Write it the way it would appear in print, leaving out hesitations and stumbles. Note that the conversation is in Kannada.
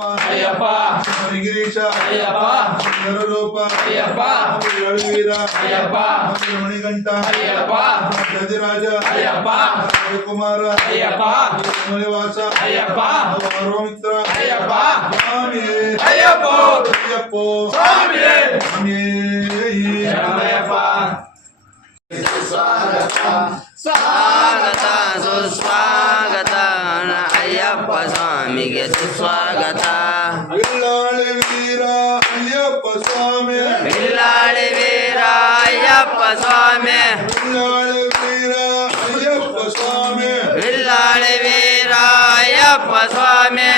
ಅಯ್ಯಪ್ಪ ಗಿರೀಶ ಅಯ್ಯಪ್ಪ ನರರೂಪ ಅಯ್ಯಪ್ಪ ರವಿವೀರ ಅಯ್ಯಪ್ಪ ಮಣಿಗಂಠ ಅಯ್ಯಪ್ಪ ಗಜರಾಜ ಅಯ್ಯಪ್ಪ ರಾಜಕುಮಾರ ಅಯ್ಯಪ್ಪ ಮನೆವಾಸ ಅಯ್ಯಪ್ಪ ಮಿತ್ರ ಅಯ್ಯಪ್ಪ ಸ್ವಾಮಿಯೇ ಅಯ್ಯಪ್ಪ ಅಯ್ಯಪ್ಪ ಸ್ವಾಮಿಯೇ ಸ್ವಾಮಿಯೇ ಅಯ್ಯಪ್ಪ ಸ್ವಾಗತ ಸುಸ್ವಾಗತ ಅಯ್ಯಪ್ಪ ಸ್ವಾಮಿಗೆ ಸುಸ್ವಾಗತ ಬಿಲ್ಲಾಳಿ ವೀರ ಅಯ್ಯಪ್ಪ ಸ್ವಾಮಿ ಬಿಲ್ಲಾಳಿ ವೀರ ಅಯ್ಯಪ್ಪ ಸ್ವಾಮಿ ಬಿಲ್ಲಾಳಿ ವೀರ ಅಯ್ಯಪ್ಪ ಸ್ವಾಮಿ ಬಿಲ್ಲಾಳಿ ವೀರ ಅಯ್ಯಪ್ಪ ಸ್ವಾಮಿ